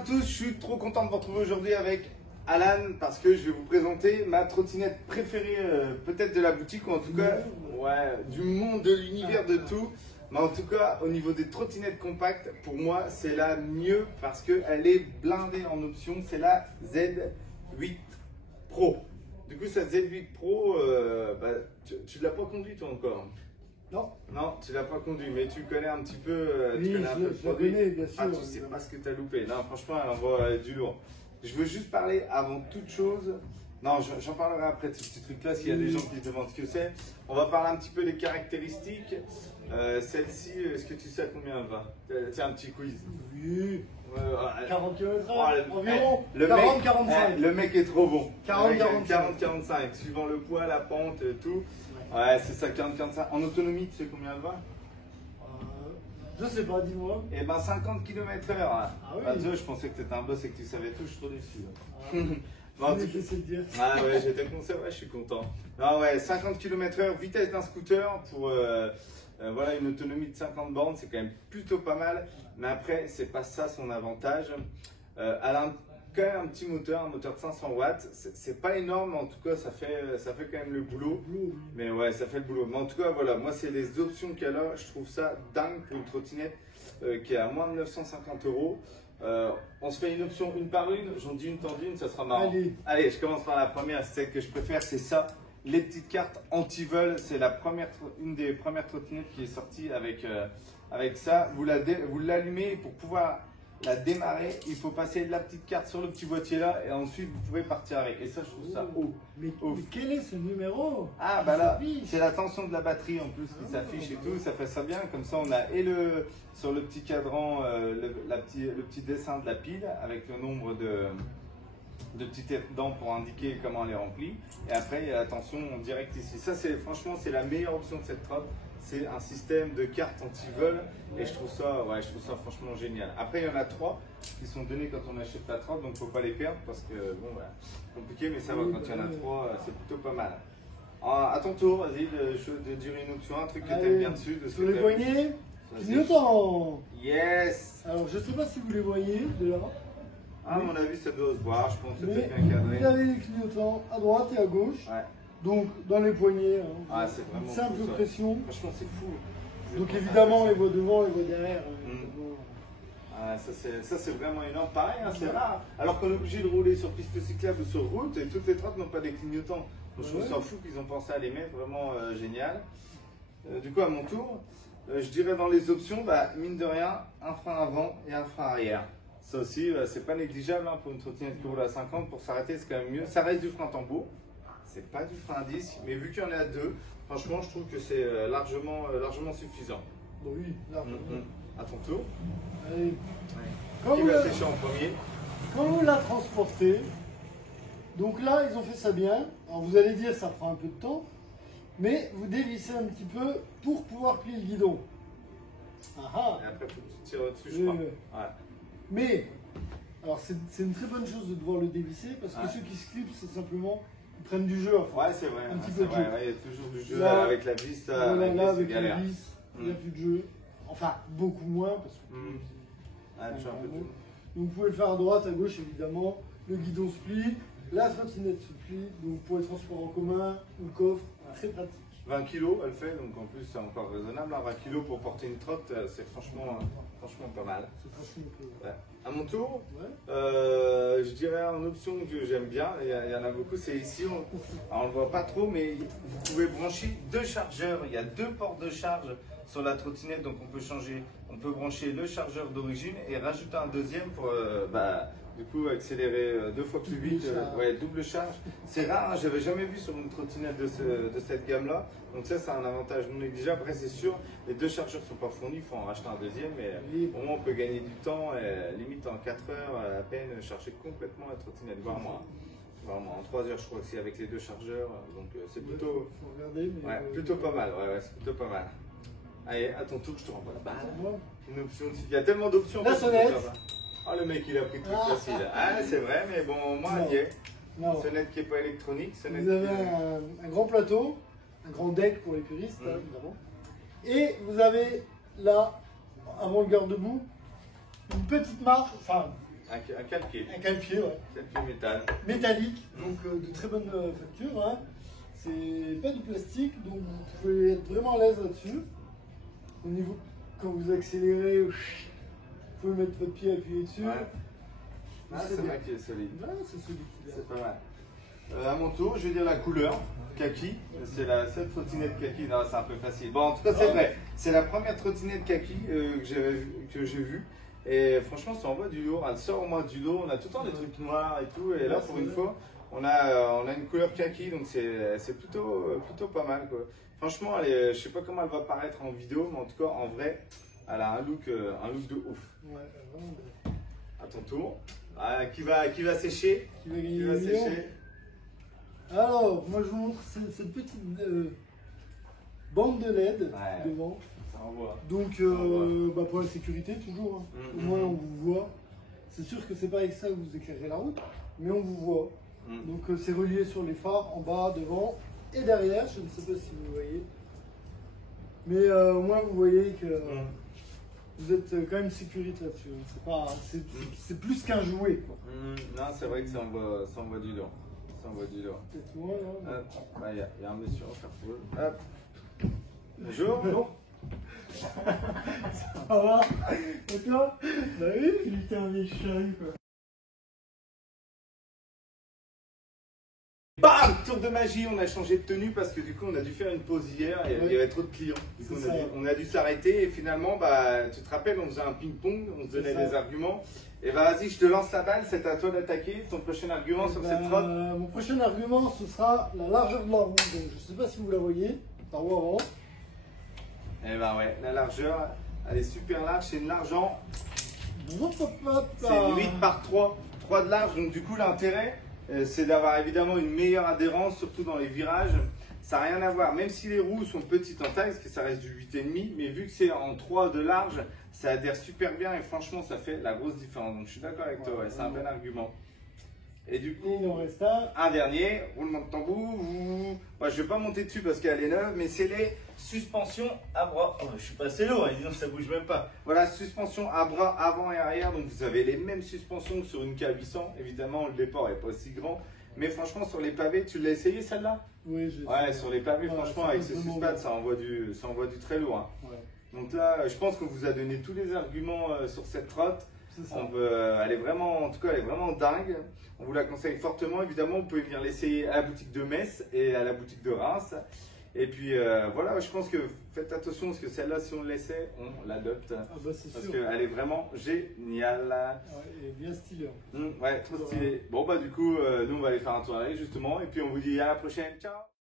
à tous, je suis trop content de vous retrouver aujourd'hui avec Alan parce que je vais vous présenter ma trottinette préférée peut-être de la boutique ou en tout cas du monde, de l'univers, de tout. Mais en tout cas au niveau des trottinettes compactes, pour moi c'est la mieux parce qu'elle est blindée en options, c'est la Z8 Pro. Du coup cette Z8 Pro, tu ne l'as pas conduite toi encore? Non. Non, tu l'as pas conduit, mais tu connais un petit peu, Oui, tu connais un peu le produit. connais, bien sûr. Ah, tu sais pas ce que tu as loupé. Non, franchement, elle envoie du lourd. Je veux juste parler avant toute chose. Non, j'en parlerai après de ce petit truc-là, s'il y a des gens qui se demandent ce que c'est. On va parler un petit peu des caractéristiques. Celle-ci, est-ce que tu sais à combien elle va? C'est un petit quiz. Oui. 40 km/h environ. 40-45. Le mec est trop bon. 40-45. Suivant le poids, la pente, tout. Ouais, c'est ça, 40-45. En autonomie, tu sais combien elle va? Je sais pas, dis-moi. Eh ben 50 km/h. Ah oui. Je pensais que tu étais un boss et que tu savais tout, je suis trop déçu. Bon, c'est difficile de dire. Ah ouais, j'étais concerné, je suis content. Non, ouais, 50 km/h, vitesse d'un scooter pour voilà, une autonomie de 50 bornes, c'est quand même plutôt pas mal. Mais après, c'est pas ça son avantage. Elle a quand même un petit moteur, un moteur de 500 watts. C'est pas énorme, mais en tout cas, ça fait quand même le boulot. Mais ouais, ça fait le boulot. Mais en tout cas, voilà, moi, c'est les options qu'elle a. Je trouve ça dingue pour une trottinette qui est à moins de 950 €. On se fait une option une par une. J'en dis une, t'en dis une, ça sera marrant. Allez, je commence par la première. Celle que je préfère, c'est ça. Les petites cartes anti-vol. C'est une des premières trottinettes qui est sortie avec ça. Vous l'allumez pour pouvoir la démarrer, il faut passer la petite carte sur le petit boîtier là et ensuite vous pouvez partir avec. Et ça, je trouve ça mais quel est ce numéro? Ah bah là, c'est la tension de la batterie en plus qui s'affiche et tout, ça fait ça bien. Comme ça, on a sur le petit cadran le petit dessin de la pile avec le nombre de petites dents pour indiquer comment elle est remplie. Et après, il y a la tension en direct ici. Ça, franchement, c'est la meilleure option de cette trotte. C'est un système de cartes anti-vol et je trouve ça franchement génial. Après, il y en a 3 qui sont donnés quand on achète la trotte, donc il ne faut pas les perdre parce que bon, c'est compliqué, mais ça va. Quand il y en a 3, c'est plutôt pas mal. À ton tour, vas-y, de dire une option, un truc que tu aimes bien dessus. Sur les poignets, clignotants. Yes. Alors, je ne sais pas si vous les voyez de là. À mon avis, ça doit se voir, je pense que c'est bien cadré. Vous avez les clignotants à droite et à gauche. Ouais. Donc, dans les poignets, c'est vraiment simple fou, pression. Franchement, c'est fou. Donc, évidemment, les voies devant, les voies derrière. Ça, c'est vraiment énorme. Pareil, c'est rare. Alors qu'on est obligé de rouler sur piste cyclable ou sur route et toutes les trottes n'ont pas des clignotants. Donc, je trouve ça fou qu'ils ont pensé à les mettre, vraiment génial. Du coup, à mon tour, je dirais dans les options, mine de rien, un frein avant et un frein arrière. Ça aussi, c'est pas négligeable pour une trottinette qui roule à 50. Pour s'arrêter, c'est quand même mieux. Ça reste du frein tambour. C'est pas du frein à disque, mais vu qu'il y en a 2, franchement, je trouve que c'est largement suffisant. Bon, oui, largement. À ton tour. Allez. Qui va sécher en premier? Quand vous la transportez, donc là, ils ont fait ça bien. Alors, vous allez dire, ça prend un peu de temps, mais vous dévissez un petit peu pour pouvoir plier le guidon. Et après, il faut que tu tires dessus, je crois. Ouais. Mais, alors, c'est une très bonne chose de devoir le dévisser parce que ceux qui se clipsent, c'est simplement. Ils prennent du jeu. Enfin, ouais, c'est vrai. Un petit peu de jeu. Il y a toujours du jeu là, avec la vis. Là, avec la vis, il n'y a plus de jeu. Enfin, beaucoup moins parce que. Un peu de jeu. Donc, vous pouvez le faire à droite, à gauche, évidemment. Le guidon se plie, la trottinette se plie. Donc, pour les transports en commun ou le coffre, très pratique. 20 kg, elle fait, donc en plus, c'est encore raisonnable. 20 kg pour porter une trotte, c'est franchement pas mal. C'est franchement peu. Ouais. À mon tour, je dirais une option que j'aime bien, il y en a beaucoup, c'est ici, on ne le voit pas trop, mais vous pouvez brancher 2 chargeurs, il y a 2 ports de charge sur la trottinette, donc on peut brancher le chargeur d'origine et rajouter un deuxième pour du coup accélérer 2 fois plus vite, double charge. C'est rare, j'avais jamais vu sur une trottinette de cette gamme-là, donc ça c'est un avantage non négligeable. Après c'est sûr, les 2 chargeurs ne sont pas fournis, il faut en racheter un deuxième, mais au moins on peut gagner du temps, limite en 4 heures à peine, charger complètement la trottinette, voire moins. Vraiment, en 3 heures je crois aussi avec les 2 chargeurs, donc c'est plutôt, plutôt pas mal, c'est plutôt pas mal. Allez, à ton tour, je te renvoie la balle. Une option, il y a tellement d'options. La sonnette. Ah, le mec il a pris le truc facile. Ah, c'est vrai, mais bon, moi il y est. Sonnette qui n'est pas électronique. Vous avez un grand plateau, un grand deck pour les puristes, évidemment. Et vous avez là, avant le garde-boue, une petite marche, enfin Un calpier. Un calpier, ouais. Calpier métal. Métallique, donc de très bonne facture. Hein. C'est pas du plastique, donc vous pouvez être vraiment à l'aise là-dessus. Au niveau, quand vous accélérez, vous pouvez mettre votre pied appuyé dessus. Ouais. Ah, c'est vrai qu'il est solide. Ouais, c'est solide. C'est pas mal. À mon tour, je vais dire la couleur kaki. C'est la seule trottinette kaki. Non, c'est un peu facile. Bon, en tout cas, c'est vrai. C'est la première trottinette kaki que j'ai vue. Et franchement, ça envoie du lourd. Elle sort au moins du lot. On a tout le temps des trucs noirs et tout. Et là, pour une fois, on a une couleur kaki. Donc, c'est plutôt pas mal, quoi. Franchement, je sais pas comment elle va paraître en vidéo, mais en tout cas, en vrai, elle a un look de ouf. Ouais, vraiment belle. À ton tour. Ah, qui va sécher? Qui va gagner Qui va le million. sécher? Alors, moi je vous montre cette petite bande de LED devant. Ça envoie. Donc, bah, pour la sécurité, toujours. Hein. Au moins, on vous voit. C'est sûr que c'est pas avec ça que vous éclairez la route, mais on vous voit. Donc, c'est relié sur les phares, en bas, devant et derrière. Je ne sais pas si vous voyez. Mais au moins, vous voyez que vous êtes quand même sécurité là-dessus. C'est plus qu'un jouet, quoi. Non, c'est vrai que ça envoie du lourd. Ça envoie du lourd. Peut-être moi, là. Il y a un monsieur en carpool. Hop. Bonjour. Bonjour. Ça va? Et toi? Bah oui, il était un vieil charru, quoi. Bam! Tour de magie, on a changé de tenue parce que du coup on a dû faire une pause hier et il y avait trop de clients. Du coup, on a dû s'arrêter et finalement, bah, tu te rappelles, on faisait un ping-pong, on se donnait des arguments. Et bah vas-y, je te lance la balle, c'est à toi d'attaquer. Ton prochain argument sur cette trotte? Mon prochain argument, ce sera la largeur de la roue. Donc, je ne sais pas si vous la voyez, la roue avant. Eh ben ouais, la largeur, elle est super large, c'est une large en... C'est 8 par 3, 3 de large, donc du coup l'intérêt, c'est d'avoir évidemment une meilleure adhérence, surtout dans les virages. Ça n'a rien à voir, même si les roues sont petites en taille, parce que ça reste du 8,5, mais vu que c'est en 3 de large, ça adhère super bien et franchement ça fait la grosse différence. Donc je suis d'accord avec toi, ouais, c'est un bel argument. Et du coup, il en reste un dernier, roulement de tambour. Moi, je ne vais pas monter dessus parce qu'elle est neuve, mais c'est les suspensions à bras. Oh, je suis passé lourd, hein, disons, ça ne bouge même pas. Voilà, suspension à bras avant et arrière. Donc vous avez les mêmes suspensions que sur une K800. Évidemment, le départ n'est pas aussi grand. Mais franchement, sur les pavés, tu l'as essayé celle-là? Oui, j'ai essayé. Ouais, sur les pavés, franchement, avec ces suspensions, ça envoie du très lourd. Hein. Ouais. Donc là, je pense qu'on vous a donné tous les arguments sur cette trotte. Elle est vraiment, en tout cas, elle est vraiment dingue. On vous la conseille fortement. Évidemment, vous pouvez venir l'essayer à la boutique de Metz et à la boutique de Reims. Et puis voilà, je pense que faites attention parce que celle-là, si on l'essaie, on l'adopte. Ah bah c'est parce sûr. qu'elle est vraiment géniale. Ouais, et bien stylée. Ouais, trop stylée. Bon, bah du coup, nous, on va aller faire un tour à l'arrêt justement. Et puis, on vous dit à la prochaine. Ciao!